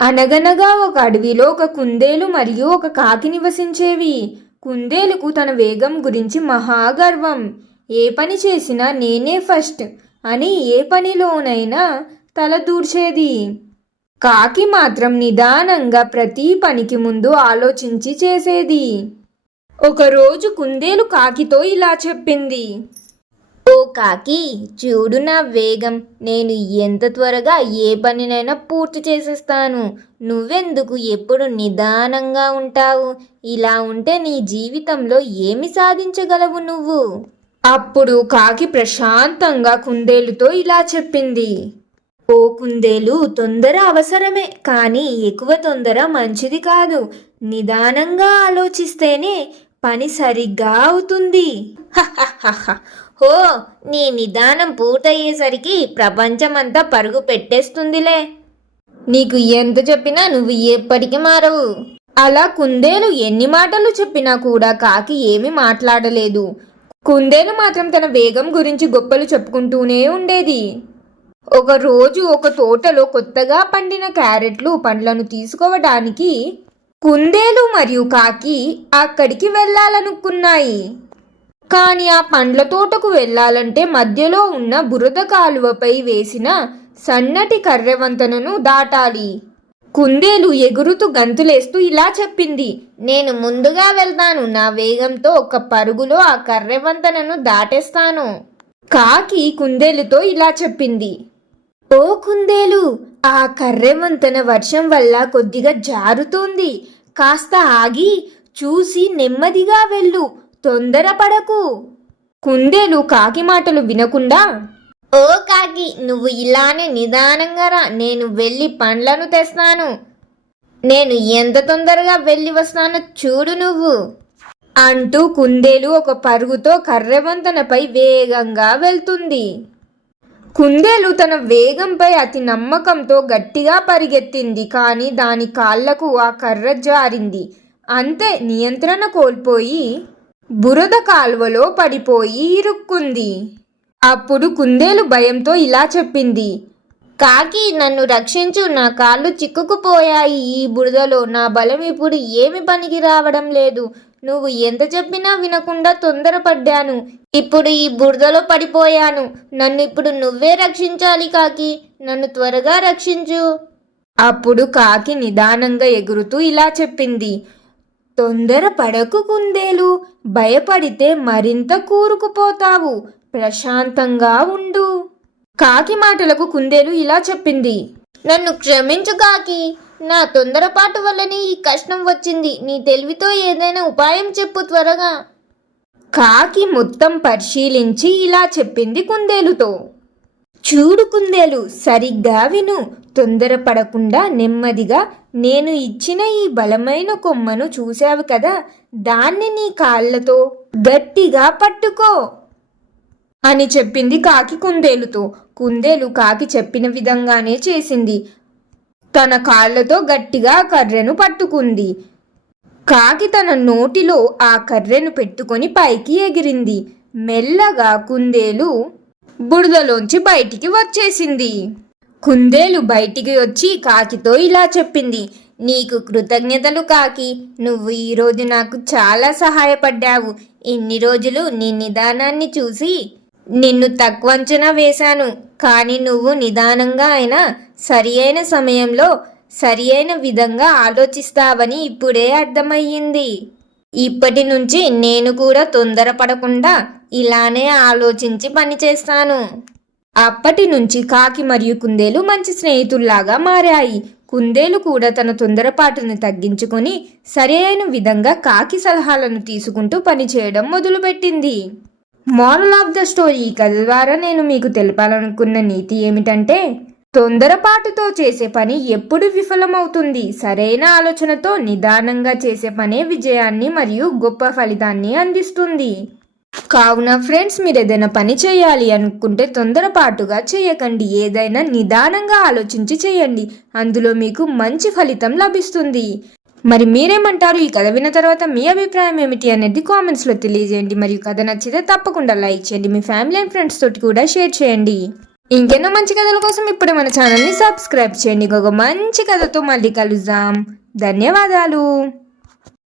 అనగనగా ఒక అడవిలో ఒక కుందేలు మరియు ఒక కాకి నివసించేవి. కుందేలుకు తన వేగం గురించి మహాగర్వం. ఏ పని చేసినా నేనే ఫస్ట్ అని ఏ పనిలోనైనా తల దూర్చేది. కాకి మాత్రం నిదానంగా ప్రతి పనికి ముందు ఆలోచించి చేసేది. ఒకరోజు కుందేలు కాకితో ఇలా చెప్పింది. కాకి చూడు నా వేగం. నేను ఎంత త్వరగా ఏ పనినైనా పూర్తి చేసేస్తాను. నువ్వెందుకు ఎప్పుడు నిదానంగా ఉంటావు? ఇలా ఉంటే నీ జీవితంలో ఏమి సాధించగలవు నువ్వు? అప్పుడు కాకి ప్రశాంతంగా కుందేలుతో ఇలా చెప్పింది. ఓ కుందేలు తొందర అవసరమే కానీ ఎక్కువ తొందర మంచిది కాదు. నిదానంగా ఆలోచిస్తేనే పని సరిగ్గా అవుతుంది. హహహహ. హో నీ నిదానం పూర్తయ్యేసరికి ప్రపంచమంతా పరుగు పెట్టేస్తుందిలే. నీకు ఎంత చెప్పినా నువ్వు ఎప్పటికీ మారవు. అలా కుందేలు ఎన్ని మాటలు చెప్పినా కూడా కాకి ఏమీ మాట్లాడలేదు. కుందేలు మాత్రం తన వేగం గురించి గొప్పలు చెప్పుకుంటూనే ఉండేది. ఒక రోజు ఒక తోటలో కొత్తగా పండిన క్యారెట్లు పండ్లను తీసుకోవడానికి కుందేలు మరియు కాకి అక్కడికి వెళ్ళాలనుకున్నాయి. కానీ ఆ పండ్ల తోటకు వెళ్ళాలంటే మధ్యలో ఉన్న బురద కాలువపై వేసిన సన్నటి కర్రెవంతనను దాటాలి. కుందేలు ఎగురుతూ గంతులేస్తూ ఇలా చెప్పింది నేను ముందుగా వెళ్తాను. నా వేగంతో ఒక పరుగులో ఆ కర్రెవంతనను దాటేస్తాను. కాకి కుందేలుతో ఇలా చెప్పింది ఓ కుందేలు ఆ కర్రెవంతన వర్షం వల్ల కొద్దిగా జారుతోంది. కాస్త ఆగి చూసి నెమ్మదిగా వెళ్ళు. తొందరపడకు. కుందేలు కాకి మాటలు వినకుండా ఓ కాకి నువ్వు ఇలానే నిదానంగా రా నేను వెళ్ళి పండ్లను తెస్తాను. నేను ఎంత తొందరగా వెళ్ళి వస్తానో చూడు నువ్వు. అంటూ కుందేలు ఒక పరుగుతో కర్రెవంతనపై వేగంగా వెళ్తుంది. కుందేలు తన వేగంపై అతి నమ్మకంతో గట్టిగా పరిగెత్తింది కానీ దాని కాళ్ళకు ఆ కర్ర జారింది. అంతే నియంత్రణ కోల్పోయి బురద కాల్వలో పడిపోయి ఇరుక్కుంది. అప్పుడు కుందేలు భయంతో ఇలా చెప్పింది. కాకి నన్ను రక్షించు. నా కాళ్ళు చిక్కుకుపోయాయి. ఈ బురదలో నా బలం ఇప్పుడు ఏమి పనికి రావడం లేదు. నువ్వు ఎంత చెప్పినా వినకుండా తొందరపడ్డాను. ఇప్పుడు ఈ బురదలో పడిపోయాను. నన్ను ఇప్పుడు నువ్వే రక్షించాలి కాకి. నన్ను త్వరగా రక్షించు. అప్పుడు కాకి నిదానంగా ఎగురుతూ ఇలా చెప్పింది. తొందర పడకు కుందేలు. భయపడితే మరింత కూరుకుపోతావు. ప్రశాంతంగా ఉండు. కాకి మాటలకు కుందేలు ఇలా చెప్పింది. నన్ను క్షమించు కాకి. నా తొందరపాటు వల్లనే ఈ కష్టం వచ్చింది. నీ తెలివితో ఏదైనా ఉపాయం చెప్పు త్వరగా. కాకి మొత్తం పరిశీలించి ఇలా చెప్పింది కుందేలుతో. చూడు కుందేలు సరిగ్గా విను. తొందరపడకుండా నెమ్మదిగా నేను ఇచ్చిన ఈ బలమైన కొమ్మను చూశావు కదా. దాన్ని నీ కాళ్ళతో గట్టిగా పట్టుకో అని చెప్పింది కాకి కుందేలుతో. కుందేలు కాకి చెప్పిన విధంగానే చేసింది. తన కాళ్ళతో గట్టిగా కర్రెను పట్టుకుంది. కాకి తన నోటిలో ఆ కర్రెను పెట్టుకొని పైకి ఎగిరింది. మెల్లగా కుందేలు బుడిదలోంచి బయటికి వచ్చేసింది. కుందేలు బయటికి వచ్చి కాకితో ఇలా చెప్పింది నీకు కృతజ్ఞతలు కాకి నువ్వు ఈరోజు నాకు చాలా సహాయపడ్డావు. ఇన్ని రోజులు నీ నిదానాన్ని చూసి నిన్ను తక్కువ అంచనా వేశాను. కానీ నువ్వు నిదానంగా అయినా సరి అయిన సమయంలో సరి అయిన విధంగా ఆలోచిస్తావని ఇప్పుడే అర్థమయ్యింది. ఇప్పటి నుంచి నేను కూడా తొందరపడకుండా ఇలానే ఆలోచించి పనిచేస్తాను అప్పటి నుంచి కాకి మరియు కుందేలు మంచి స్నేహితుల్లాగా మారాయి. కుందేలు కూడా తన తొందరపాటును తగ్గించుకొని సరైన విధంగా కాకి సలహాలను తీసుకుంటూ పనిచేయడం మొదలుపెట్టింది. మోరల్ ఆఫ్ ద స్టోరీ ఈ కథ ద్వారా నేను మీకు తెలపాలనుకున్న నీతి ఏమిటంటే తొందరపాటుతో చేసే పని ఎప్పుడు విఫలమవుతుంది? సరైన ఆలోచనతో నిదానంగా చేసే పనే విజయాన్ని మరియు గొప్ప ఫలితాన్ని అందిస్తుంది. కావున ఫ్రెండ్స్ మీరు ఏదైనా పని చేయాలి అనుకుంటే తొందరపాటుగా చేయకండి. ఏదైనా నిదానంగా ఆలోచించి చేయండి. అందులో మీకు మంచి ఫలితం లభిస్తుంది. మరి మీరేమంటారు? ఈ కథ విన్న తర్వాత మీ అభిప్రాయం ఏమిటి అనేది కామెంట్స్లో తెలియజేయండి. మరియు కథ నచ్చితే తప్పకుండా లైక్ చేయండి. మీ ఫ్యామిలీ అండ్ ఫ్రెండ్స్ తోటి కూడా షేర్ చేయండి. ఇంకెన్నో మంచి కథల కోసం ఇప్పుడే మన ఛానల్ని సబ్స్క్రైబ్ చేయండి. ఇంకొక మంచి కథతో మళ్ళీ కలుద్దాం. ధన్యవాదాలు.